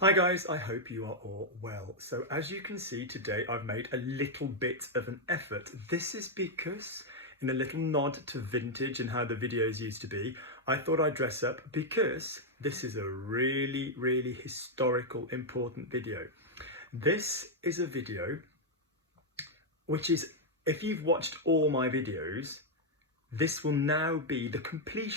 Hi guys, I hope you are all well. So as you can see today, I've made a little bit of an effort. This is because, in a little nod to vintage and how the videos used to be, I thought I'd dress up because this is a really historical, important video. This is a video which is, if you've watched all my videos, this will now be the complete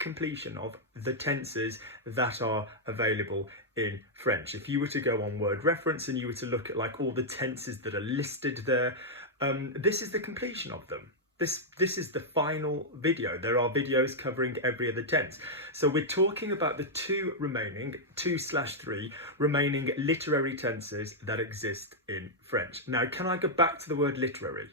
completion of the tenses that are available in French. If you were to go on word reference and you were to look at like all the tenses that are listed there, this is the completion of them. This is the final video. There are videos covering every other tense. So we're talking about the two / 3 remaining literary tenses that exist in French. Now, can I go back to the word literary?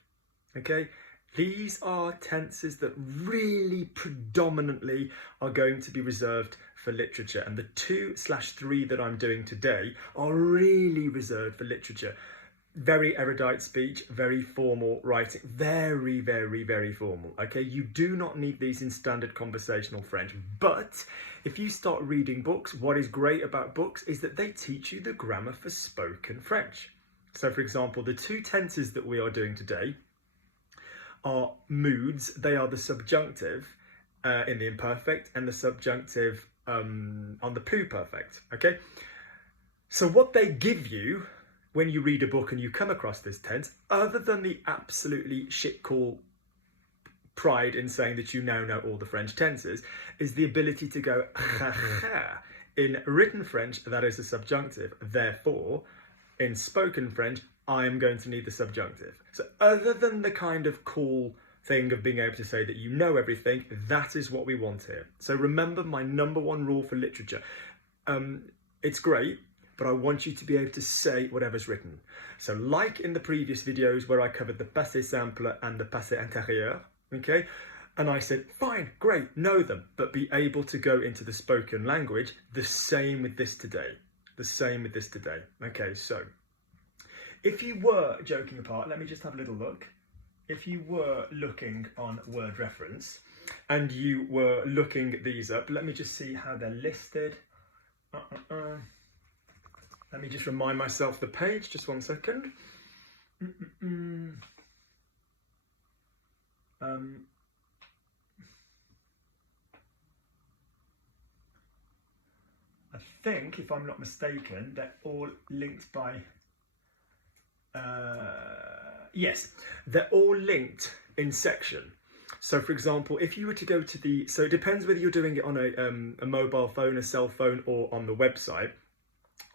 Okay. These are tenses that really predominantly are going to be reserved for literature, and the 2 / 3 that I'm doing today are really reserved for literature. Very erudite speech, very formal writing, very formal. Okay, you do not need these in standard conversational French, but if you start reading books, what is great about books is that they teach you the grammar for spoken French. So for example, the two tenses that we are doing today are moods. They are the subjunctive in the imperfect and the subjunctive on the pluperfect. Okay, so what they give you when you read a book and you come across this tense, other than the absolutely shit cool pride in saying that you now know all the French tenses, is the ability to go in written French. That is a subjunctive. Therefore, in spoken French, I am going to need the subjunctive. So other than the kind of cool thing of being able to say that you know everything, that is what we want here. So remember my number one rule for literature. It's great, but I want you to be able to say whatever's written. So like in the previous videos where I covered the passé simple and the passé intérieur, okay? And I said, fine, great, know them, but be able to go into the spoken language. The same with this today. Okay, so if you were, joking apart, let me just have a little look. If you were looking on word reference and you were looking these up, let me just see how they're listed. Let me just remind myself the page, just 1 second. I think, if I'm not mistaken, they're all linked by... yes, they're all linked in section. So for example, if you were to go to the, so it depends whether you're doing it on a mobile phone, a cell phone, or on the website,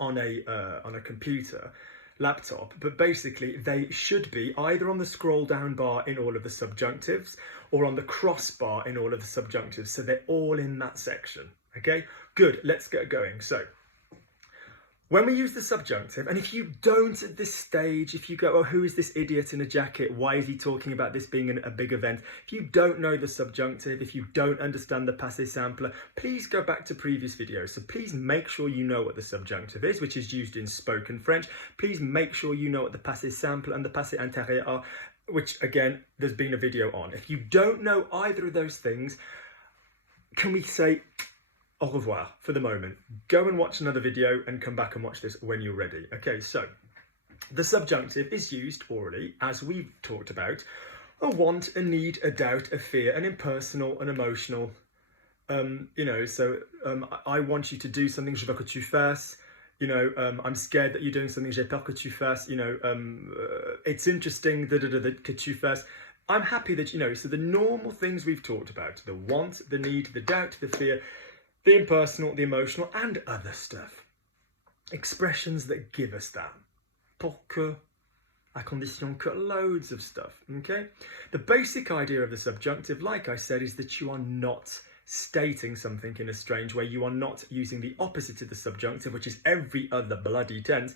on a computer, laptop, but basically they should be either on the scroll down bar in all of the subjunctives or on the crossbar in all of the subjunctives. So they're all in that section. Okay, good, let's get going. So when we use the subjunctive, and if you don't at this stage, if you go, oh, who is this idiot in a jacket? Why is he talking about this being a big event? If you don't know the subjunctive, if you don't understand the passé simple, please go back to previous videos. So please make sure you know what the subjunctive is, which is used in spoken French. Please make sure you know what the passé simple and the passé intérieur are, which again, there's been a video on. If you don't know either of those things, can we say au revoir for the moment? Go and watch another video and come back and watch this when you're ready. Okay, so the subjunctive is used orally, as we've talked about, a want, a need, a doubt, a fear, an impersonal, an emotional. You know, so I want you to do something, je veux que tu fasses. You know, I'm scared that you're doing something, j'ai peur que tu fasses. You know, it's interesting que tu fasses. I'm happy that, you know, so the normal things we've talked about, the want, the need, the doubt, the fear, the impersonal, the emotional, and other stuff. Expressions that give us that. Pour que, à condition que, loads of stuff, okay? The basic idea of the subjunctive, like I said, is that you are not stating something in a strange way. You are not using the opposite of the subjunctive, which is every other bloody tense,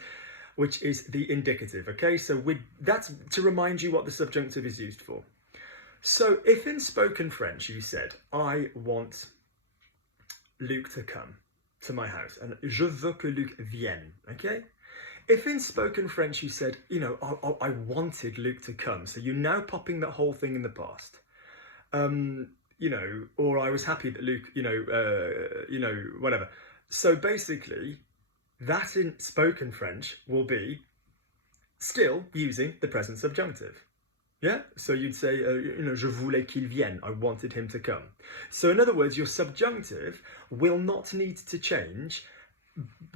which is the indicative, okay? So that's to remind you what the subjunctive is used for. So if in spoken French you said, I want Luc to come to my house, and je veux que Luc vienne, okay? If in spoken French you said, you know, I wanted Luc to come, so you're now popping that whole thing in the past. You know, or I was happy that Luc, you know, whatever. So basically, that in spoken French will be still using the present subjunctive. Yeah, so you'd say, je voulais qu'il vienne, I wanted him to come. So in other words, your subjunctive will not need to change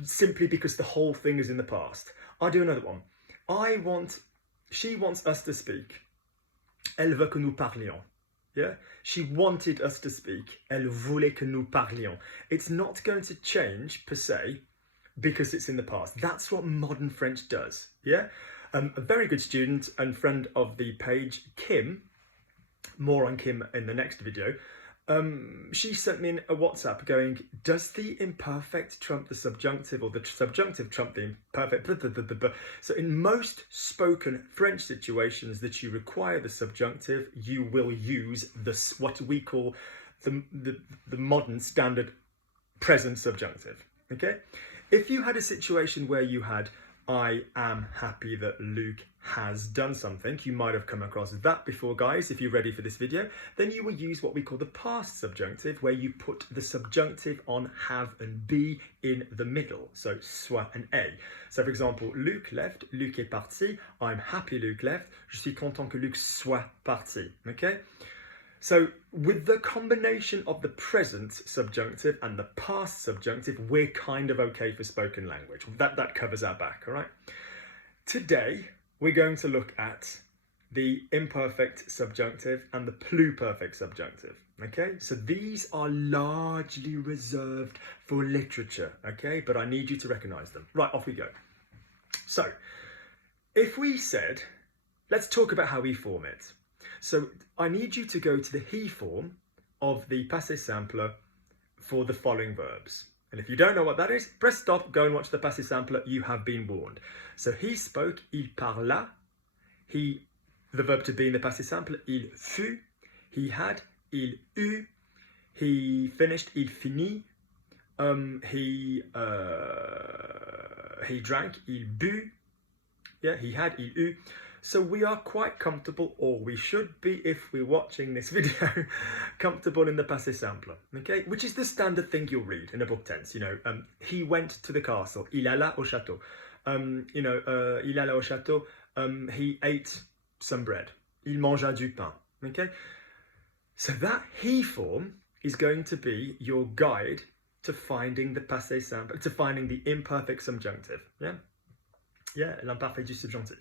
simply because the whole thing is in the past. I'll do another one. She wants us to speak. Elle veut que nous parlions. Yeah, she wanted us to speak. Elle voulait que nous parlions. It's not going to change per se because it's in the past. That's what modern French does. Yeah. A very good student and friend of the page, Kim, more on Kim in the next video, she sent me a WhatsApp going, does the imperfect trump the subjunctive or the subjunctive trump the imperfect? So in most spoken French situations that you require the subjunctive, you will use this, what we call the modern standard present subjunctive. Okay? If you had a situation where you had I am happy that Luke has done something, you might have come across that before, guys, if you're ready for this video, then you will use what we call the past subjunctive, where you put the subjunctive on have and be in the middle, so soit and est. So for example, Luke left, Luke est parti, I'm happy Luke left, je suis content que Luke soit parti, okay? So with the combination of the present subjunctive and the past subjunctive, we're kind of okay for spoken language. That covers our back, all right? Today, we're going to look at the imperfect subjunctive and the pluperfect subjunctive, okay? So these are largely reserved for literature, okay? But I need you to recognize them. Right, off we go. So, if we said, let's talk about how we form it. So I need you to go to the he form of the passé simple for the following verbs. And if you don't know what that is, press stop, go and watch the passé simple, you have been warned. So he spoke, il parla, the verb to be in the passé simple, il fut, he had, il eut, he finished, il finit, he drank, il but, yeah, he had, il eut. So we are quite comfortable, or we should be if we're watching this video, comfortable in the passé simple, okay? Which is the standard thing you'll read in a book tense, you know, he went to the castle, il alla au château, il alla au château, he ate some bread, il mangea du pain, okay? So that he form is going to be your guide to finding the passé simple, to finding the imperfect subjunctive, yeah? Yeah, l'imparfait du subjonctif.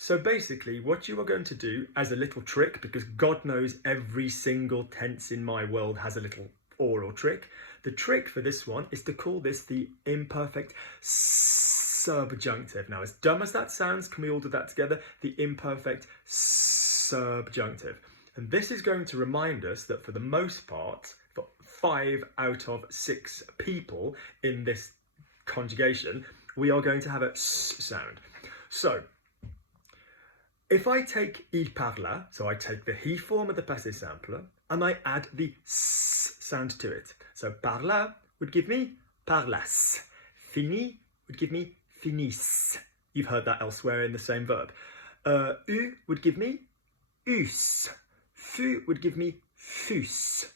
So basically, what you are going to do as a little trick, because God knows every single tense in my world has a little oral trick. The trick for this one is to call this the imperfect subjunctive. Now, as dumb as that sounds, can we all do that together? The imperfect subjunctive. And this is going to remind us that for the most part, for 5 out of 6 people in this conjugation, we are going to have a s sound. So, if I take il parla, so I take the he form of the passé simple, and I add the s sound to it. So parla would give me parlasses. Fini would give me finisse. You've heard that elsewhere in the same verb. Eu would give me eusse. Fut would give me fusse.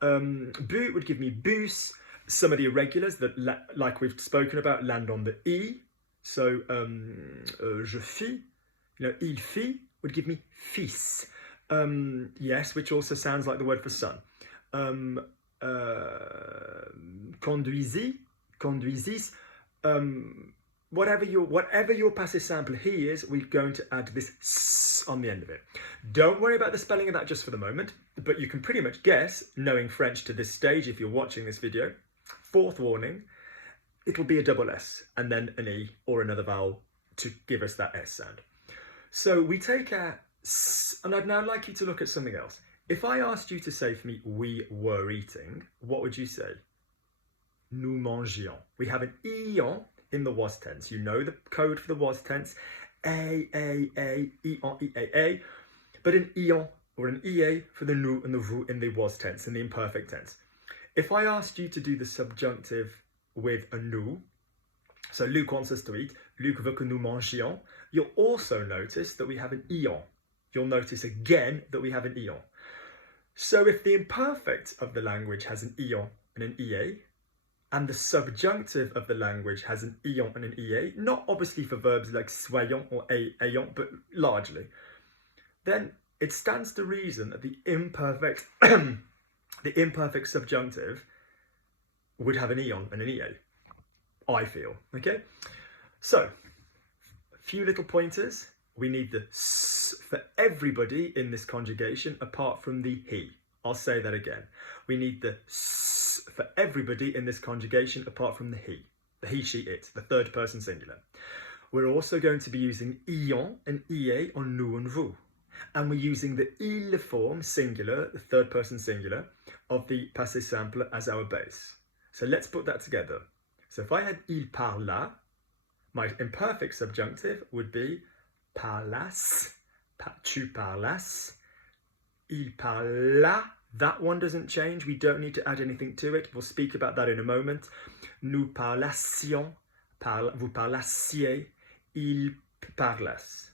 Bu would give me bus. Some of the irregulars that, like we've spoken about, land on the e. So je fis. You know, il fit would give me fils. Yes, which also sounds like the word for son. Conduisis, conduisis. Whatever your passé simple he is, we're going to add this s on the end of it. Don't worry about the spelling of that just for the moment, but you can pretty much guess, knowing French to this stage if you're watching this video. 4th warning, it'll be a double S and then an E or another vowel to give us that S sound. So we take our s, and I'd now like you to look at something else. If I asked you to say for me, we were eating, what would you say? Nous mangions. We have an ion in the was tense. You know the code for the was tense. A, ion, a. But an ion or an ea for the nous and the vous in the was tense, in the imperfect tense. If I asked you to do the subjunctive with a nous, so Luke wants us to eat, Luc veut que nous mangions, you'll also notice that we have an ion. You'll notice again that we have an ion. So if the imperfect of the language has an ion and an ea, and the subjunctive of the language has an ion and an ié, not obviously for verbs like soyons or ayant, but largely, then it stands to reason that the imperfect subjunctive would have an ion and an ié, I feel, okay? So, a few little pointers. We need the s for everybody in this conjugation apart from the he. I'll say that again. We need the s for everybody in this conjugation apart from the he, she, it, the third person singular. We're also going to be using ion and ié on nous and vous. And we're using the il form singular, the third person singular, of the passé simple as our base. So let's put that together. So if I had il parla, my imperfect subjunctive would be parlasse, tu parlasses, il parla. That one doesn't change. We don't need to add anything to it. We'll speak about that in a moment. Nous parlassions, vous parlassiez, il parlasse.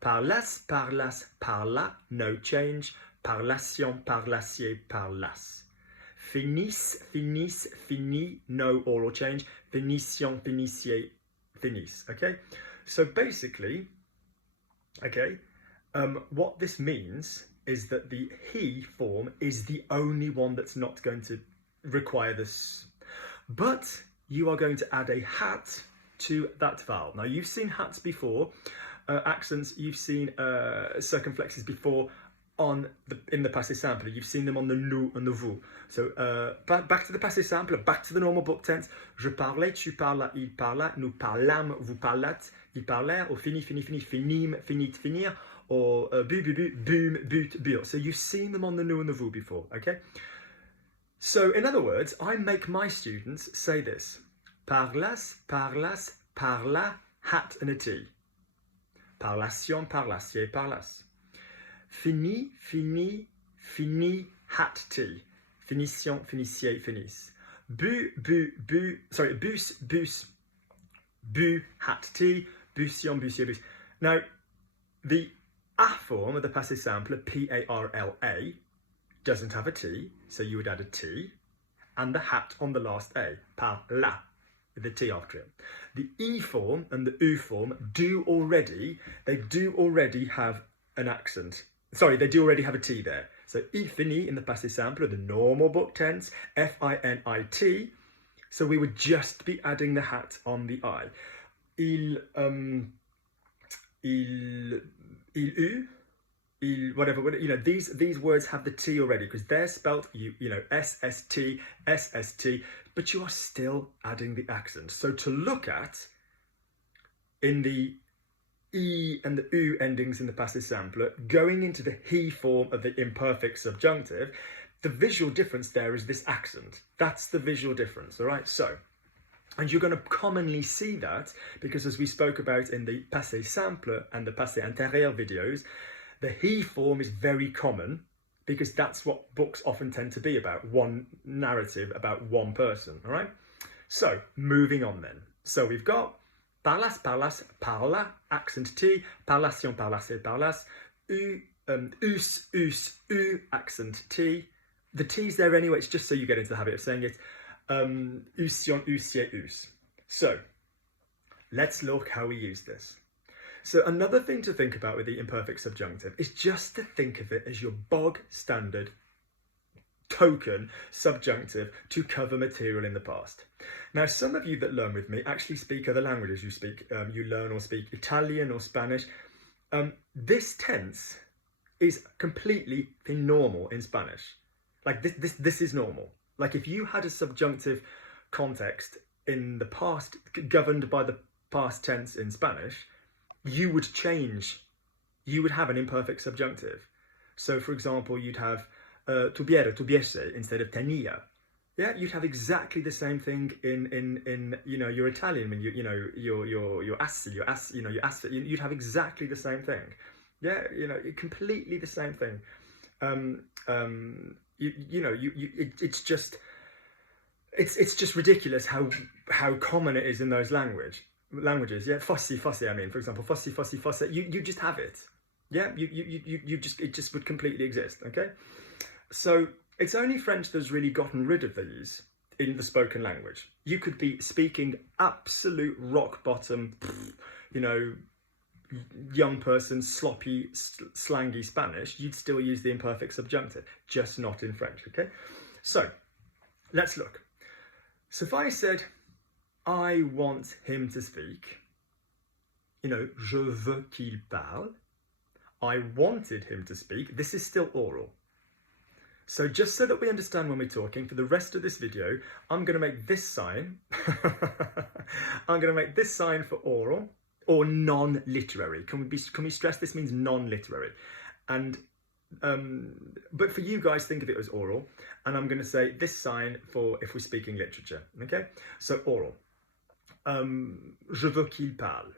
Parlasse, parlasse, parlât, no change. Parlassions, parlassiez, parlasse. Finisse, finisse, fini, no oral change. Finitions, finiciez, finisse. Okay? So basically, okay, what this means is that the he form is the only one that's not going to require this. But you are going to add a hat to that vowel. Now, you've seen hats before, accents, you've seen circumflexes before in the passé simple. You've seen them on the nous and the vous. So back to the passé simple, back to the normal book tense. Je parlais, tu parlas, il parla, nous parlâmes, vous parlâtes, ils parlèrent, or fini, fini, fini, finîmes, finit, finir, or bu, bu, bu, boom, but, bure. So you've seen them on the nous and the vous before, okay? So in other words, I make my students say this: parlasse, parlasse, parlât, hat and a T. Parlations, parlassiez, parlasse. Fini, fini, fini, hat T. Finitions, finiciez, finisse. Bu, bu, bu, sorry, bus, bus, bu, hat T. Bussions, bussiez, bus. Now, the a form of the passé simple, P-A-R-L-A, doesn't have a T, so you would add a T, and the hat on the last A, parlât, with the T after it. The E form and the U form do already have an accent. Sorry, they do already have a T there. So il finit in the passé simple, the normal book tense, F-I-N-I-T, so we would just be adding the hat on the I. Il eut, whatever, you know, these words have the T already because they're spelt, you know, S-S-T, S-S-T, but you are still adding the accent. So to look at in the E and the U endings in the passé simple, going into the he form of the imperfect subjunctive, the visual difference there is this accent. That's the visual difference, all right? So, and you're going to commonly see that because, as we spoke about in the passé simple and the passé intérieur videos, the he form is very common because that's what books often tend to be about, one narrative about one person, all right? So, moving on then. So we've got parlasse, parlasse, parlât, accent T, parlations, parlasses, parlasse, eusse, eusse, eu, accent T. The T's there anyway, it's just so you get into the habit of saying it. Eussions, eussiez, eusse. So, let's look how we use this. So another thing to think about with the imperfect subjunctive is just to think of it as your bog standard token subjunctive to cover material in the past. Now, some of you that learn with me actually speak other languages. You learn or speak Italian or Spanish. This tense is completely normal in Spanish. Like this is normal. Like if you had a subjunctive context in the past governed by the past tense in Spanish, you would change. You would have an imperfect subjunctive. So, for example, you'd have tuviera, tuviese instead of tenía. Yeah, you'd have exactly the same thing in you know, your Italian when your ass, you'd have exactly the same thing. Yeah, you know, completely the same thing. It's just ridiculous how common it is in those languages. Yeah, fussiez, I mean, for example, fussiez, you just have it. Yeah, it just would completely exist. Okay, so it's only French that's really gotten rid of these in the spoken language. You could be speaking absolute rock bottom, you know, young person, sloppy, slangy Spanish. You'd still use the imperfect subjunctive, just not in French, okay? So, let's look. So if I said, I want him to speak, you know, je veux qu'il parle, I wanted him to speak, this is still oral. So just so that we understand when we're talking, for the rest of this video, I'm going to make this sign. I'm going to make this sign for oral or non-literary. Can we stress this means non-literary? And but for you guys, think of it as oral. And I'm going to say this sign for if we're speaking literature. Okay, so oral. Je veux qu'il parle.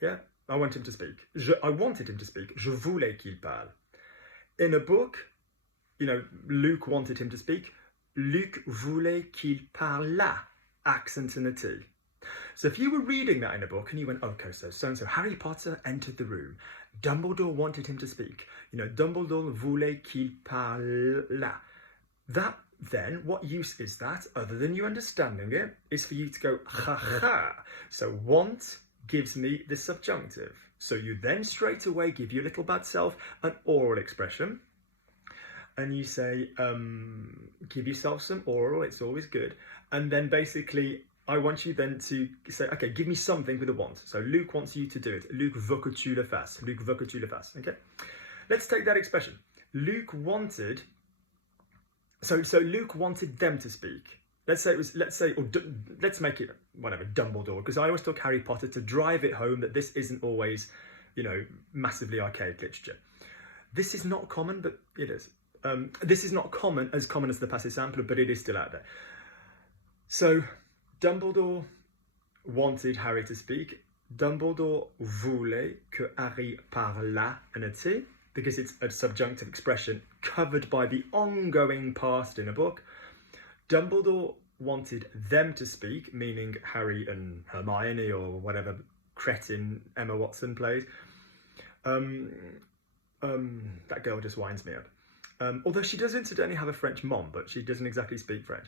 Yeah, I want him to speak. I wanted him to speak. Je voulais qu'il parle. In a book, you know, Luke wanted him to speak. Luc voulait qu'il parlât, accent in a T. So if you were reading that in a book and you went, okay, so Harry Potter entered the room. Dumbledore wanted him to speak. You know, Dumbledore voulait qu'il parlât. That then, what use is that, other than you understanding it, is for you to go, ha ha. So want gives me the subjunctive. So you then straight away give your little bad self an oral expression. And you say, give yourself some oral, it's always good. And then basically, I want you then to say, okay, give me something with a want. So Luke wants you to do it. Luc veut que tu le fasses. Luc veut que tu le fasses, okay? Let's take that expression. Luke wanted, so Luke wanted them to speak. Let's make it, whatever, Dumbledore, because I always talk Harry Potter to drive it home that this isn't always, you know, massively archaic literature. This is not common, but it is. This is not as common as the passé simple, but it is still out there. So, Dumbledore wanted Harry to speak. Dumbledore voulait que Harry parlât in a T, because it's a subjunctive expression covered by the ongoing past in a book. Dumbledore wanted them to speak, meaning Harry and Hermione or whatever cretin Emma Watson plays. That girl just winds me up. Although she does incidentally have a French mom, but she doesn't exactly speak French.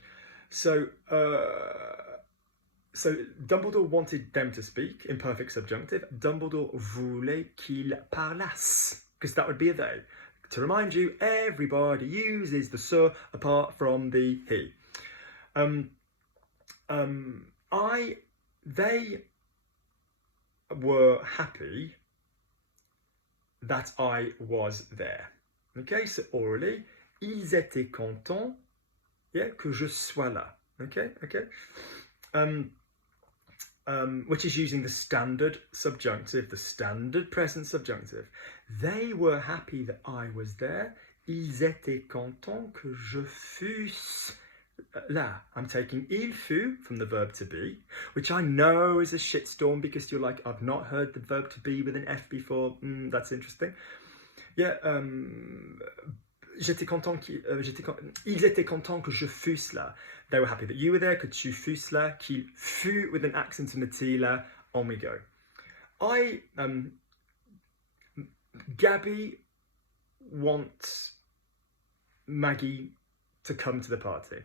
So Dumbledore wanted them to speak, imperfect subjunctive. Dumbledore voulait qu'ils parlassent, because that would be a they. To remind you, everybody uses the se apart from the he. They were happy that I was there. Okay, so orally, ils étaient contents, yeah, que je sois là. Okay. Which is using the standard subjunctive, the standard present subjunctive. They were happy that I was there. Ils étaient contents que je fusse là. I'm taking il fut from the verb to be, which I know is a shitstorm because you're like, I've not heard the verb to be with an F before. That's interesting. Yeah, ils étaient contents que je fusse là. They were happy that you were there, que tu fusses là, qu'il fut with an accent and a T là. On we go. Gabby wants Maggie to come to the party.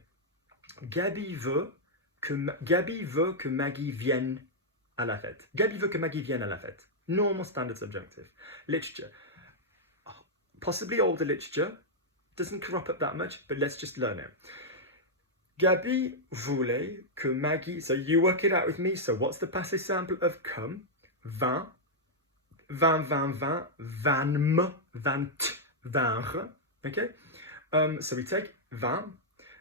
Gabby veut que Maggie vienne à la fête. Gabby veut que Maggie vienne à la fête. Normal standard subjunctive. Literature. Possibly older literature. Doesn't crop up that much, but let's just learn it. Gabby voulait que Maggie... So you work it out with me. So what's the passé simple of come? Vint, vinme, vint, vinre. Okay? So we take vint.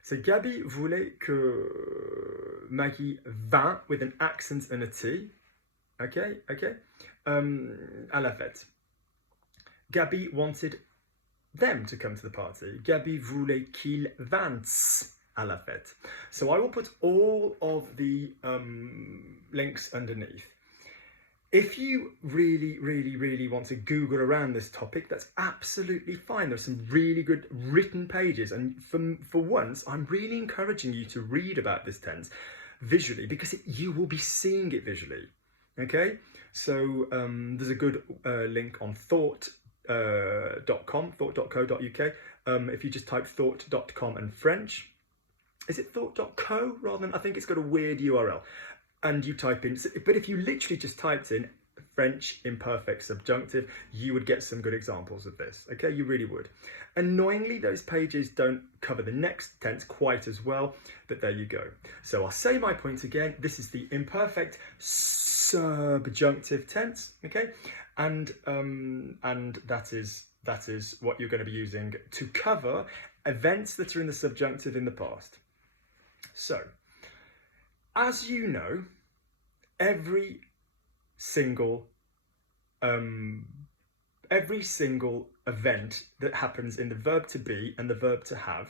So Gabby voulait que Maggie vint with an accent and a T. Okay? À la fête. Gabby wanted them to come to the party. Gabby voulait qu'ils vinssent à la fête. So I will put all of the links underneath. If you really want to Google around this topic, that's absolutely fine. There's some really good written pages, and for once, I'm really encouraging you to read about this tense visually, because you will be seeing it visually. Okay, so there's a good link on thought.co.uk. If you just type thought.com and French, is it thought.co rather than, I think it's got a weird URL. And you type in, but if you literally just typed in French imperfect subjunctive, you would get some good examples of this, okay? You really would. Annoyingly, those pages don't cover the next tense quite as well, but there you go. So I'll say my point again. This is the imperfect subjunctive tense, okay? And that is what you're going to be using to cover events that are in the subjunctive in the past. So, as you know, every single event that happens in the verb to be and the verb to have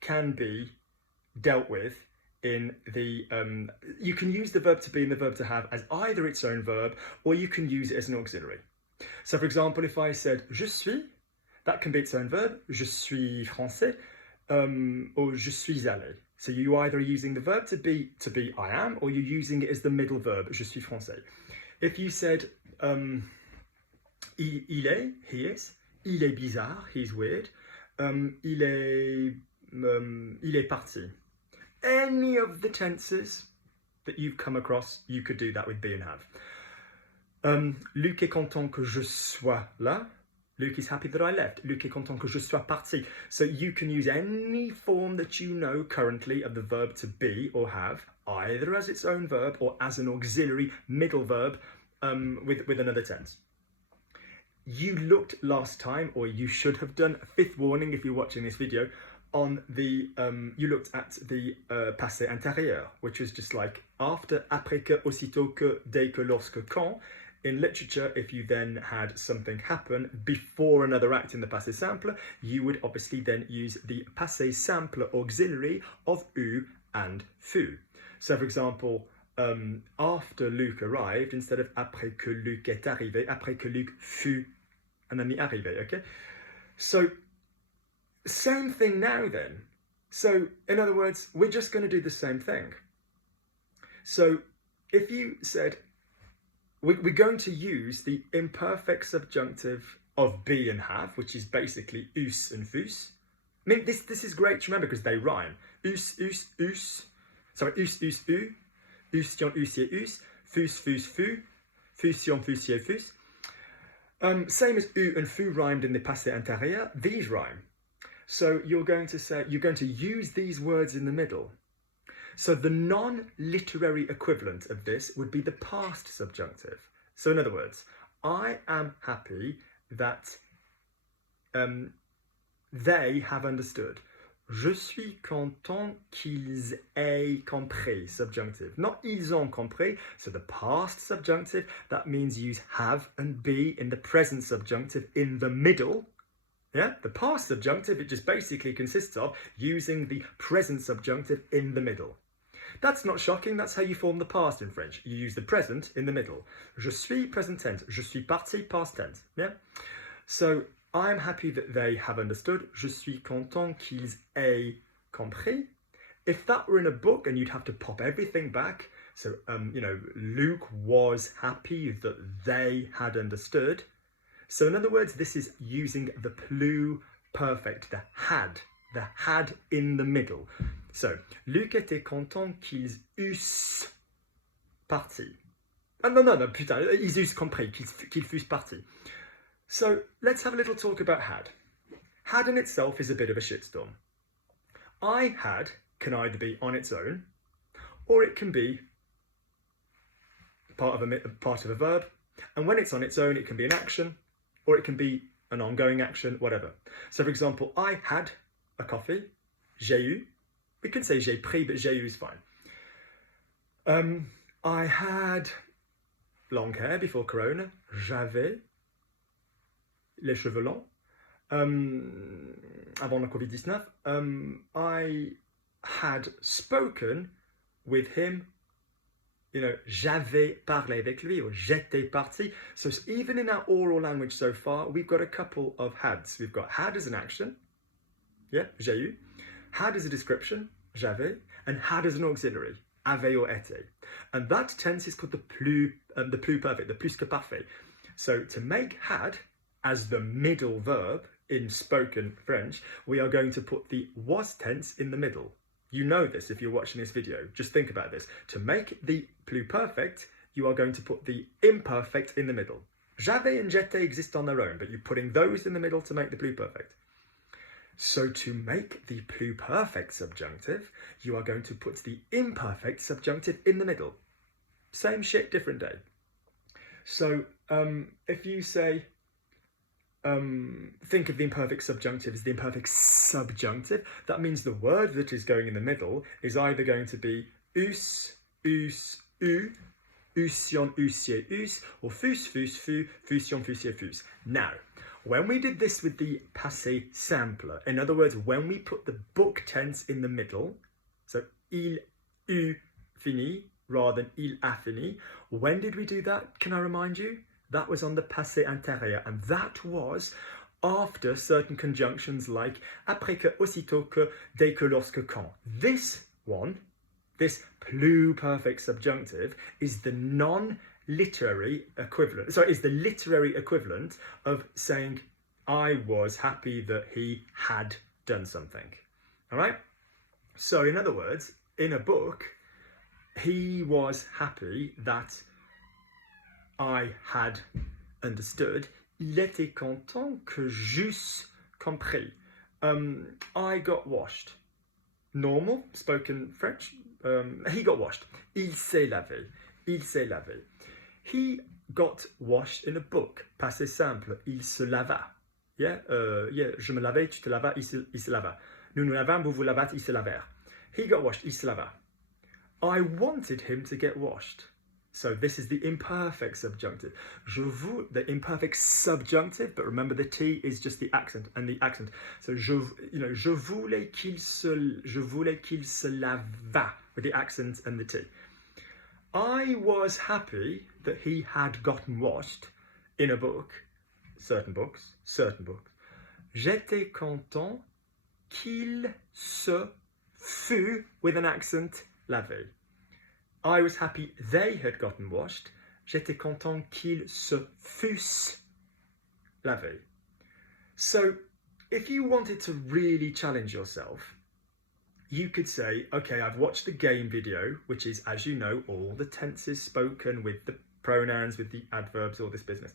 can be dealt with in the, you can use the verb to be and the verb to have as either its own verb, or you can use it as an auxiliary. So for example, if I said je suis, that can be its own verb, je suis français, or je suis allé. So you either are using the verb to be I am, or you're using it as the middle verb, je suis français. If you said il est, he is, il est bizarre, he's weird, il est parti. Any of the tenses that you've come across, you could do that with be and have. Luc est content que je sois là. Luc is happy that I left. Luc est content que je sois parti. So you can use any form that you know currently of the verb to be or have, either as its own verb or as an auxiliary middle verb with another tense. You looked last time, or you should have done, fifth warning if you're watching this video, on the, you looked at the passé intérieur, which was just like after, après que, aussitôt que, dès que, lorsque, quand. In literature, if you then had something happen before another act in the passé simple, you would obviously then use the passé simple auxiliary of eu and fut. So for example, after Luc arrived, instead of après que Luc est arrivé, après que Luc fut, and then the arrivé, okay? So, same thing now then. So, in other words, we're just going to do the same thing. So, if you said, we're going to use the imperfect subjunctive of be and have, which is basically eusse and fusse. I mean, this is great to remember because they rhyme. Eusse, eusse, eusse. Sorry, eusse, eusse, eu. Eussions, eussiez, eusse. Fusse, fusse, fut. Fussions, fussiez, fusse. Same as eu and fut rhymed in the passé intérieur, these rhyme. So you're going to use these words in the middle. So the non-literary equivalent of this would be the past subjunctive. So in other words, I am happy that they have understood. Je suis content qu'ils aient compris, subjunctive. Not ils ont compris, so the past subjunctive, that means use have and be in the present subjunctive in the middle. Yeah, the past subjunctive, it just basically consists of using the present subjunctive in the middle. That's not shocking, that's how you form the past in French. You use the present in the middle. Je suis, present tense. Je suis parti, past tense. Yeah? So, I'm happy that they have understood. Je suis content qu'ils aient compris. If that were in a book and you'd have to pop everything back, so, you know, Luke was happy that they had understood. So, in other words, this is using the pluperfect, the had in the middle. So, Luc était content qu'ils eussent parti. Ah, non, putain, ils eussent compris, qu'ils fussent partis. So, let's have a little talk about had. Had in itself is a bit of a shitstorm. I had can either be on its own, or it can be part of a verb. And when it's on its own, it can be an action, or it can be an ongoing action, whatever. So, for example, I had a coffee, j'ai eu. We could say j'ai pris, but j'ai eu is fine. I had long hair before Corona. J'avais les cheveux longs. Avant la COVID-19. I had spoken with him. You know, j'avais parlé avec lui, or j'étais parti. So even in our oral language so far, we've got a couple of hads. We've got had as an action. Yeah, j'ai eu. Had as a description, j'avais, and had as an auxiliary, avait or été. And that tense is called the pluperfect, the plus que parfait. So to make had as the middle verb in spoken French, we are going to put the was tense in the middle. You know this if you're watching this video. Just think about this. To make the pluperfect, you are going to put the imperfect in the middle. J'avais and j'étais exist on their own, but you're putting those in the middle to make the pluperfect. So to make the pluperfect subjunctive, you are going to put the imperfect subjunctive in the middle. Same shit, different day. So if you say, think of the imperfect subjunctive as the imperfect subjunctive, that means the word that is going in the middle is either going to be eusse, eusse, eu, eussions, eussiez, eusse, or fusse, fusse, fus, fussions, fussiez, fusse. Now, when we did this with the passé simple, in other words, when we put the book tense in the middle, so il eut fini rather than il a fini, when did we do that? Can I remind you? That was on the passé intérieur, and that was after certain conjunctions like après que, aussitôt que, dès que, lorsque, quand. This one, this pluperfect subjunctive, is the non-literary equivalent. So is the literary equivalent of saying I was happy that he had done something. All right? So in other words, in a book, he was happy that I had understood. Il était content que j'eusse compris. I got washed. Normal, spoken French. He got washed. Il s'est lavé. Il s'est lavé. He got washed in a book. Passé simple. Il se lava. Yeah, je me lavais, tu te lavas, il se lava. Nous nous lavâmes, vous vous lavâtes, ils se lavèrent. He got washed, il se lava. I wanted him to get washed. So this is the imperfect subjunctive. Je vous, the imperfect subjunctive, but remember the T is just the accent and the accent. So je voulais qu'il se lava with the accent and the T. I was happy that he had gotten washed in a book, certain books. J'étais content qu'il se fût with an accent lavé. I was happy they had gotten washed. J'étais content qu'ils se fussent lavés. So if you wanted to really challenge yourself, you could say, okay, I've watched the game video, which is, as you know, all the tenses spoken with the pronouns, with the adverbs, all this business.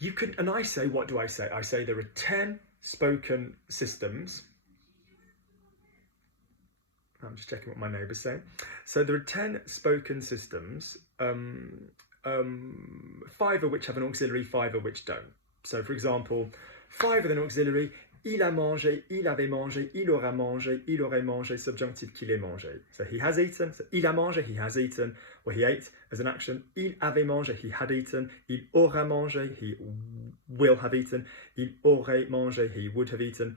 You could, and I say, what do I say? I say there are 10 spoken systems. I'm just checking what my neighbour's saying. So there are 10 spoken systems, 5 of which have an auxiliary, 5 of which don't. So for example, 5 with an auxiliary, il a mangé, il avait mangé, il aura mangé, il aurait mangé, subjunctive qu'il ait mangé. So he has eaten, so il a mangé, he has eaten, or he ate as an action. Il avait mangé, he had eaten. Il aura mangé, he will have eaten. Il aurait mangé, he would have eaten.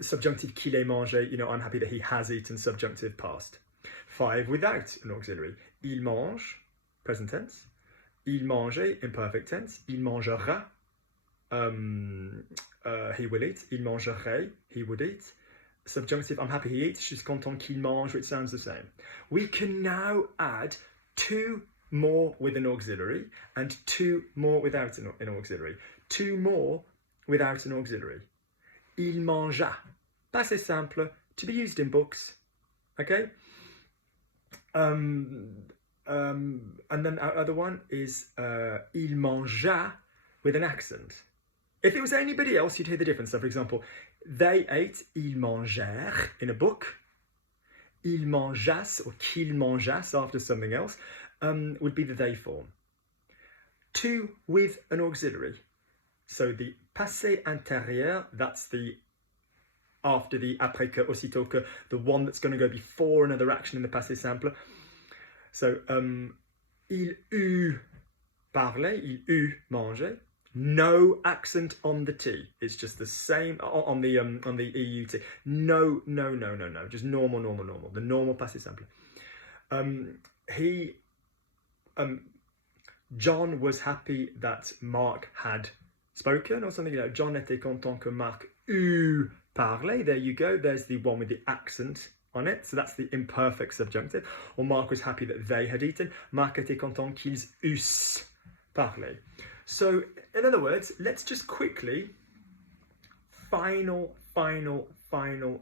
Subjunctive qu'il ait mangé, you know, I'm happy that he has eaten, subjunctive past. 5 without an auxiliary. Il mange, present tense. Il mangeait, imperfect tense. Il mangera, he will eat. Il mangerait, he would eat. Subjunctive, I'm happy he eats. Je suis content qu'il mange, which sounds the same. We can now add 2 more with an auxiliary and 2 more without an auxiliary. 2 more without an auxiliary. Il mangea. Passé simple, to be used in books. Okay? And then our other one is il mangea with an accent. If it was anybody else, you'd hear the difference. So for example, they ate, ils mangèrent in a book. Ils mangeassent or qu'ils mangeassent after something else would be the they form. 2 with an auxiliary. So the passé intérieur, that's the after the après que, aussitôt que, the one that's going to go before another action in the passé simple. So il eut parlé, il eut mangé. No accent on the T. It's just the same on the EUT. No. Just normal. The normal passé simple. John was happy that Mark had spoken, or something like John était content que Marc eût parlé. There you go. There's the one with the accent on it. So that's the imperfect subjunctive. Or Mark was happy that they had eaten. Marc était content qu'ils eussent parlé. So in other words, let's just quickly final final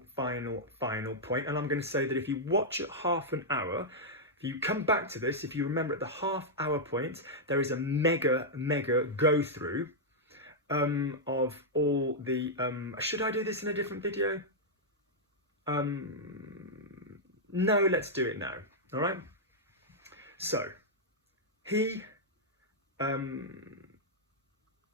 point, and I'm going to say that if you watch at half an hour, if you come back to this, if you remember at the half-hour point, there is a mega go-through of all the... should I do this in a different video? No, let's do it now, all right? So, he...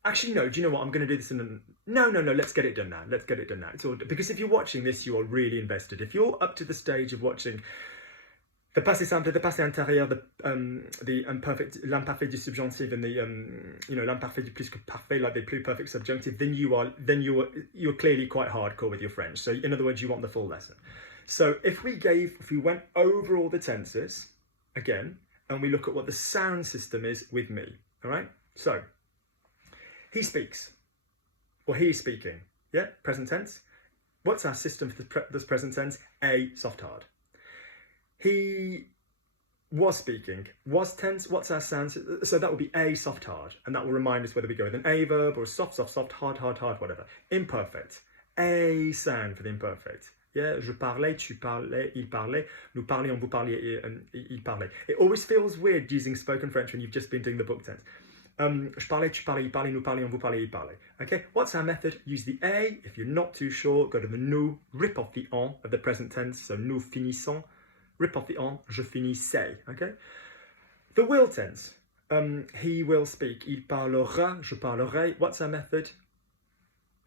actually, no, do you know what? I'm going to do this in a... No, let's get it done now. Let's get it done now. It's all... Because if you're watching this, you are really invested. If you're up to the stage of watching the passé simple, the passé intérieur, the imperfect, l'imparfait du subjonctif, and the l'imparfait du plus que parfait, like the pluperfect subjunctive, then you're clearly quite hardcore with your French. So in other words, you want the full lesson. So if we went over all the tenses again, and we look at what the sound system is with me, all right? So he speaks, or he is speaking. Yeah, present tense. What's our system for this present tense? A, soft, hard. He was speaking. Was tense. What's our sound? So that would be a, soft, hard. And that will remind us whether we go with an a verb or a soft, hard, whatever. Imperfect. A sound for the imperfect. Yeah, je parlais, tu parlais, il parlait, nous parlions, vous parliez, il parlait. It always feels weird using spoken French when you've just been doing the book tense. Je parlais, tu parlais, il parlait, nous parlions, vous parliez, il parlait. Okay, what's our method? Use the a. If you're not too sure, go to the nous, rip off the en of the present tense. So nous finissons. Rip off the en, je finissais, okay? The will tense, he will speak. Il parlera, je parlerai. What's our method?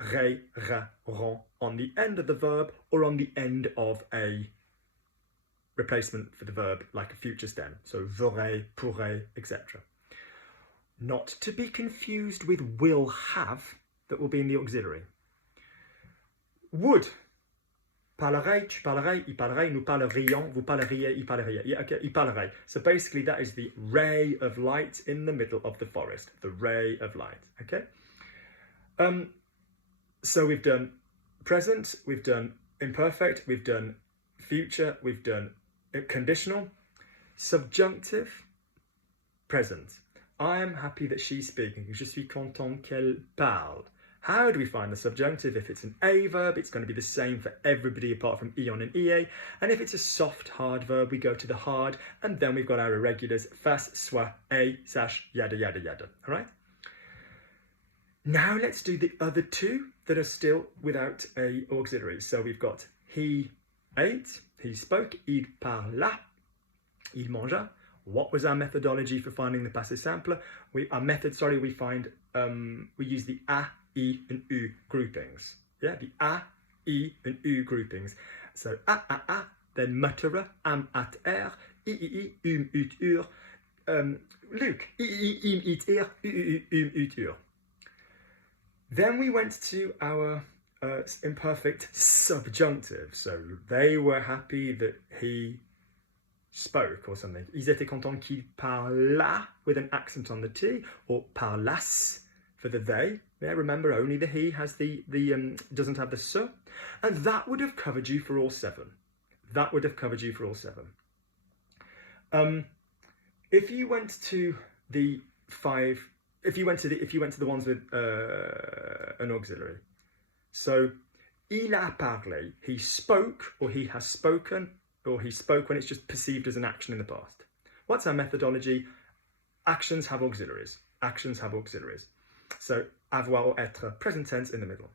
Ré, ra, ron, on the end of the verb or on the end of a replacement for the verb, like a future stem. So j'aurai, pourrai, etc. Not to be confused with will have, that will be in the auxiliary. Would. Parlerai, tu parlerais, il parlerait, nous parlerions, vous parleriez, il parlerait. Yeah, okay, il parlerait. So basically that is the ray of light in the middle of the forest. The ray of light, okay? So we've done present, we've done imperfect, we've done future, we've done conditional, subjunctive, present. I am happy that she's speaking. Je suis content qu'elle parle. How do we find the subjunctive? If it's an a verb, it's going to be the same for everybody apart from ion and ea. And if it's a soft, hard verb, we go to the hard, and then we've got our irregulars, fas, soit, a, sash, yada, yada, yada. All right? Now let's do the other two that are still without a auxiliary. So we've got he ate, he spoke, il parla, il mangea. What was our methodology for finding the passé simple? We use the a, I and U groupings. Yeah, the a, I and U groupings. So a, then mutterer, am, at, er, I, ut, ur. Luke, I, im, it, ir, ut, ur. Then we went to our imperfect subjunctive. So they were happy that he spoke or something. Ils étaient contents qu'il parlât with an accent on the T, or parlasses for the they. Yeah, remember only the he has the doesn't have the s. And that would have covered you for all seven. That would have covered you for all seven. If you went to the five, if you went to the ones with an auxiliary. So il a parlé, he spoke, or he has spoken, or he spoke when it's just perceived as an action in the past. What's our methodology? Actions have auxiliaries. Actions have auxiliaries. So avoir or être, present tense in the middle.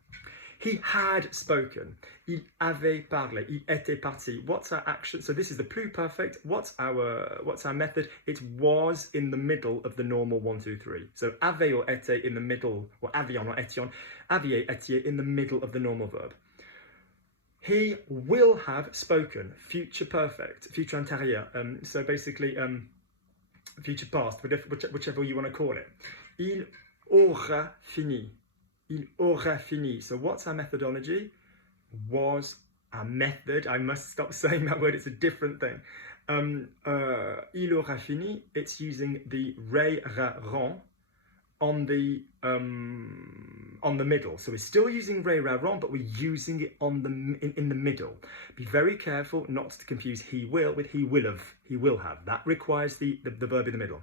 He had spoken. Il avait parlé. Il était parti. What's our action? So this is the pluperfect. What's our method? It was in the middle of the normal 1, 2, 3. So avait or était in the middle, or avion or étions, aviez, étiez in the middle of the normal verb. He will have spoken. Future perfect. Future antérieur. So basically, future past, whichever you want to call it. Il aura fini. Il aura fini. So what's our methodology? Was our method. I must stop saying that word. It's a different thing. Il aura fini. It's using the ré, ra, ron on the middle. So we're still using ré, ra, ron, but we're using it on in the middle. Be very careful not to confuse he will with he will have. He will have. That requires the verb in the middle.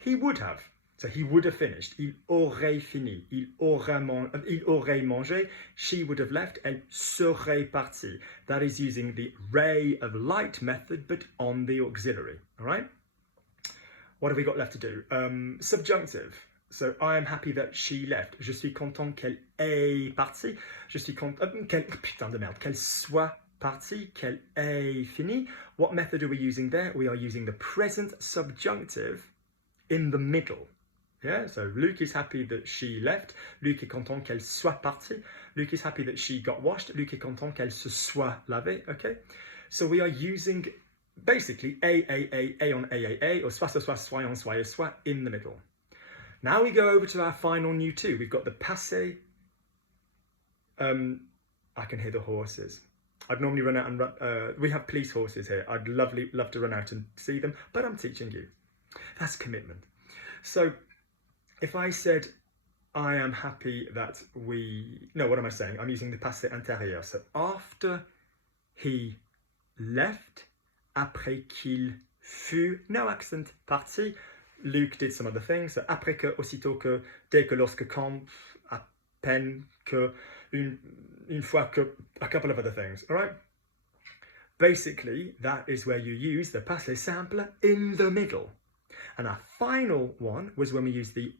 He would have. So he would have finished. Il aurait fini. Il aurait mangé. She would have left. Elle serait partie. That is using the ray of light method, but on the auxiliary. All right? What have we got left to do? Subjunctive. So I am happy that she left. Je suis content qu'elle est partie. Je suis content qu'elle soit partie, qu'elle ait fini. What method are we using there? We are using the present subjunctive in the middle. Yeah, so Luc is happy that she left. Luc est content qu'elle soit partie. Luc is happy that she got washed. Luc est content qu'elle se soit lavée. Okay, so we are using basically a on a, or soit, soyons, soyez, soit in the middle. Now we go over to our final new two. We've got the passé. I can hear the horses. I'd normally run out and run. We have police horses here. I'd love to run out and see them, but I'm teaching you. That's commitment. So if I said, I am happy that we... No, what am I saying? I'm using the passé intérieur. So after he left, après qu'il fut, no accent, parti, Luc did some other things. So après que, aussitôt que, dès que, lorsque, quand, à peine que, une fois que, a couple of other things. All right? Basically, that is where you use the passé simple in the middle. And our final one was when we used the...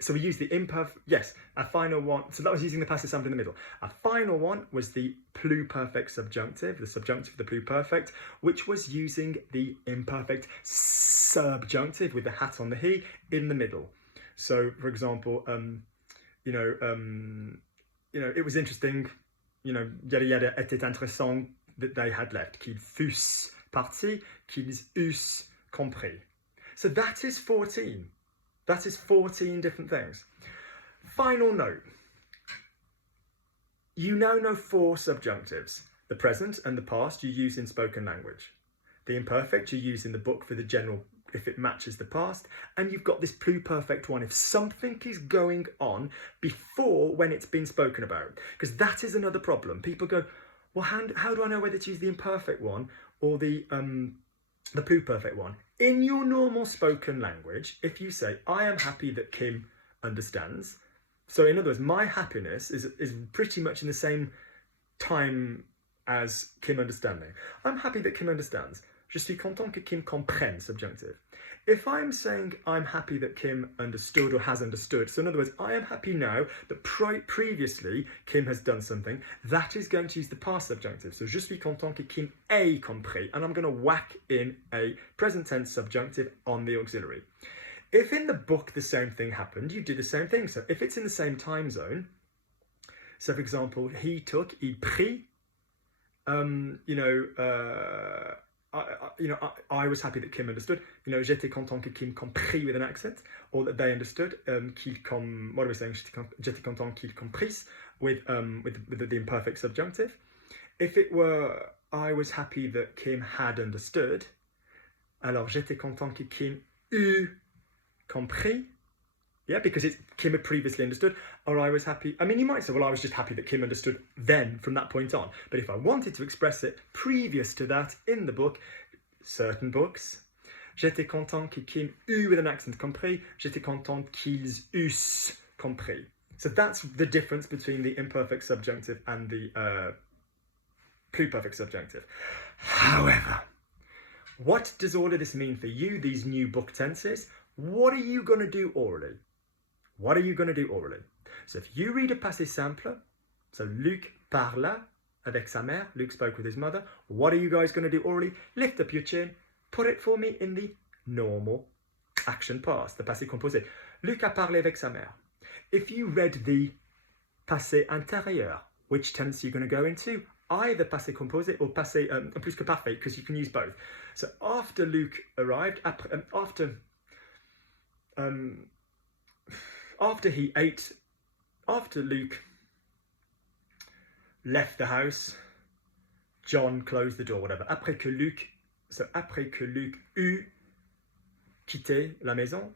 So we used the imperfect... Yes, our final one... So that was using the passé simple in the middle. Our final one was the pluperfect subjunctive, the subjunctive of the pluperfect, which was using the imperfect subjunctive with the hat on the he in the middle. So, for example, it was interesting, yada yada était intéressant that they had left, qu'ils fussent partis, qu'ils eussent compris. So that is 14. That is 14 different things. Final note. You now know 4 subjunctives. The present and the past you use in spoken language. The imperfect you use in the book for the general, if it matches the past. And you've got this pluperfect one if something is going on before when it's been spoken about. Because that is another problem. People go, well, how do I know whether to use the imperfect one or the pluperfect one? In your normal spoken language, if you say, I am happy that Kim understands. So in other words, my happiness is pretty much in the same time as Kim understanding. I'm happy that Kim understands. Je suis content que Kim comprenne, subjunctive. If I'm saying I'm happy that Kim understood or has understood, so in other words, I am happy now that previously Kim has done something, that is going to use the past subjunctive. So je suis content que Kim ait compris, and I'm going to whack in a present tense subjunctive on the auxiliary. If in the book the same thing happened, you do the same thing. So if it's in the same time zone, so for example, he took, il prit, I was happy that Kim understood. J'étais content que Kim comprit with an accent, or that they understood. What are we saying? J'étais content qu'il comprisse with the imperfect subjunctive. If it were, I was happy that Kim had understood. Alors j'étais content que Kim eût compris. Yeah, because Kim had previously understood. Or I was happy. I mean, you might say, well, I was just happy that Kim understood then from that point on. But if I wanted to express it previous to that in the book, certain books, j'étais content que Kim eût with an accent compris. J'étais content qu'ils eussent compris. So that's the difference between the imperfect subjunctive and the pluperfect subjunctive. However, what does all of this mean for you, these new book tenses? What are you going to do orally? What are you going to do orally? So if you read a passé simple, so Luc parla avec sa mère, Luc spoke with his mother, what are you guys going to do orally? Lift up your chin, put it for me in the normal action past, the passé composé. Luc a parlé avec sa mère. If you read the passé intérieur, which tense are you going to go into? Either passé composé or passé plus que parfait, because you can use both. So after Luc arrived, after Luc left the house, John closed the door, whatever. Après que Luc eut quitté la maison,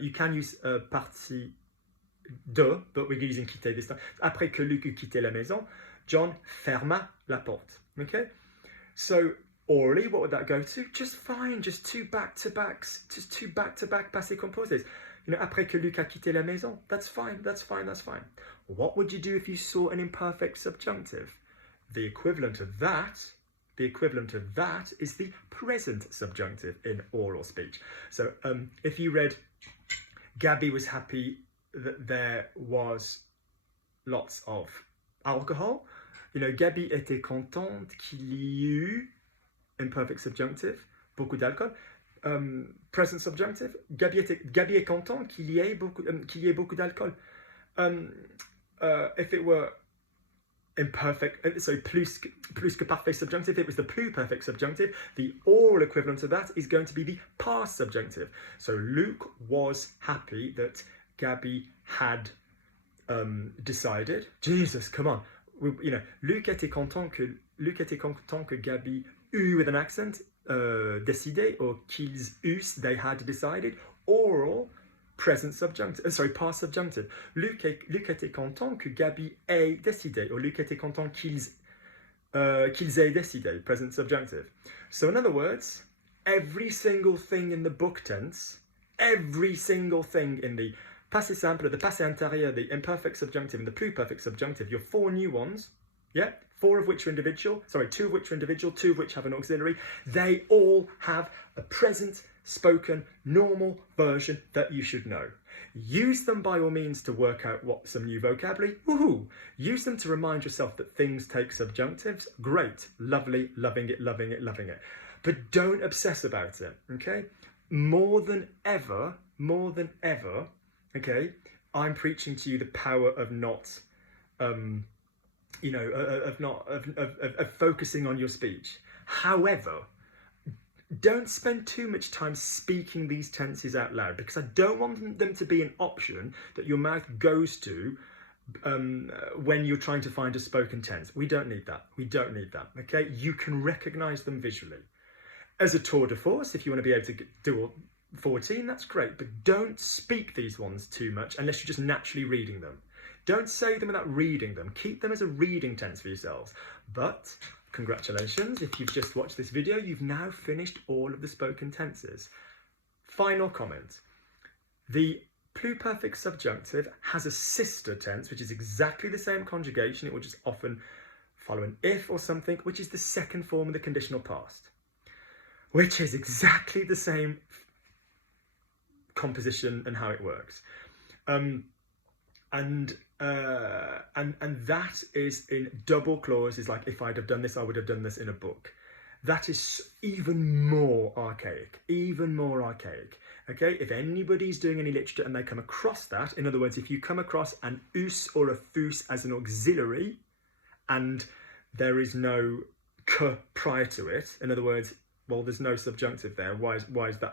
you can use partie de, but we're using quitter this time. Après que Luc eut quitté la maison, John ferma la porte. Okay? So Orally, what would that go to? Just fine, just two back-to-backs, just two back-to-back passés composés. You know, après que Luc a quitté la maison. That's fine, that's fine, that's fine. What would you do if you saw an imperfect subjunctive? The equivalent of that is the present subjunctive in oral speech. So if you read, Gabby was happy that there was lots of alcohol. You know, Gabby était contente qu'il y eut, imperfect subjunctive, beaucoup d'alcool. Present subjunctive, Gabby est content qu'il y ait beaucoup d'alcool. If it were imperfect, so plus que parfait subjunctive, it was the pluperfect subjunctive. The oral equivalent of that is going to be the past subjunctive. So Luc was happy that Gabby had decided. Jesus, come on. You know, Luc était content que Gabby eut with an accent, décidé, or qu'ils eussent, they had decided. Oral, present subjunctive, past subjunctive. Luc était content que Gabby ait décidé, or Luc était content qu'ils aient décidé, present subjunctive. So in other words, every single thing in the book tense, every single thing in the passé simple, the passé antérieur, the imperfect subjunctive, and the pluperfect subjunctive, your four new ones, yeah? 2 of which are individual, 2 of which have an auxiliary. They all have a present, spoken, normal version that you should know. Use them by all means to work out some new vocabulary. Woohoo! Use them to remind yourself that things take subjunctives. Great, lovely, loving it, loving it, loving it. But don't obsess about it, okay? More than ever, okay, I'm preaching to you the power of not, you know, of focusing on your speech. However, don't spend too much time speaking these tenses out loud, because I don't want them to be an option that your mouth goes to when you're trying to find a spoken tense. We don't need that. We don't need that, okay? You can recognize them visually. As a tour de force, if you want to be able to do all 14, that's great, but don't speak these ones too much unless you're just naturally reading them. Don't say them without reading them. Keep them as a reading tense for yourselves. But congratulations, if you've just watched this video, you've now finished all of the spoken tenses. Final comment. The pluperfect subjunctive has a sister tense, which is exactly the same conjugation. It will just often follow an if or something, which is the second form of the conditional past, which is exactly the same composition and how it works. And that is in double clauses, like if I'd have done this, I would have done this in a book. That is even more archaic, okay? If anybody's doing any literature and they come across that, in other words, if you come across an eusse or a fusse as an auxiliary and there is no que prior to it, in other words, well, there's no subjunctive there, why is that?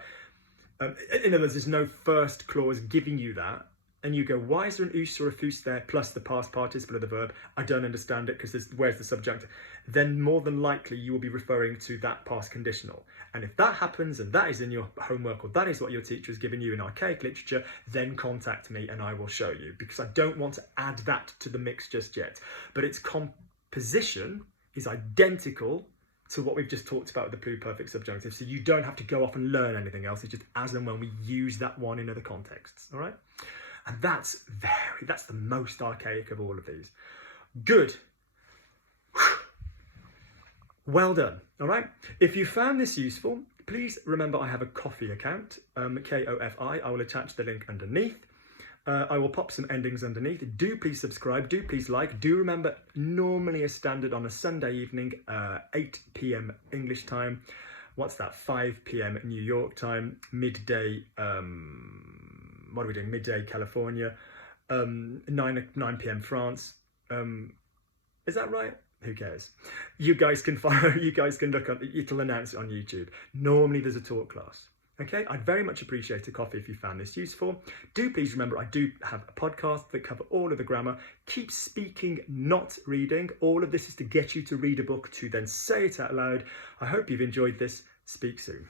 In other words, there's no first clause giving you that, and you go, why is there an eusse or a fusse there plus the past participle of the verb? I don't understand it, because where's the subjunctive? Then more than likely you will be referring to that past conditional. And if that happens, and that is in your homework, or that is what your teacher has given you in archaic literature, then contact me and I will show you, because I don't want to add that to the mix just yet. But its composition is identical to what we've just talked about with the pluperfect subjunctive, so you don't have to go off and learn anything else. It's just as and when we use that one in other contexts, all right? And that's the most archaic of all of these. Good. Well done, all right? If you found this useful, please remember I have a Kofi account, Kofi. I will attach the link underneath. I will pop some endings underneath. Do please subscribe, do please like. Do remember, normally a standard on a Sunday evening, 8 p.m. English time. What's that, 5 p.m. New York time, midday, what are we doing, midday California, 9 p.m. France. Is that right? Who cares? You guys can follow, you guys can look up, it'll announce it on YouTube. Normally there's a talk class. Okay, I'd very much appreciate a coffee if you found this useful. Do please remember I do have a podcast that cover all of the grammar. Keep speaking, not reading. All of this is to get you to read a book, to then say it out loud. I hope you've enjoyed this. Speak soon.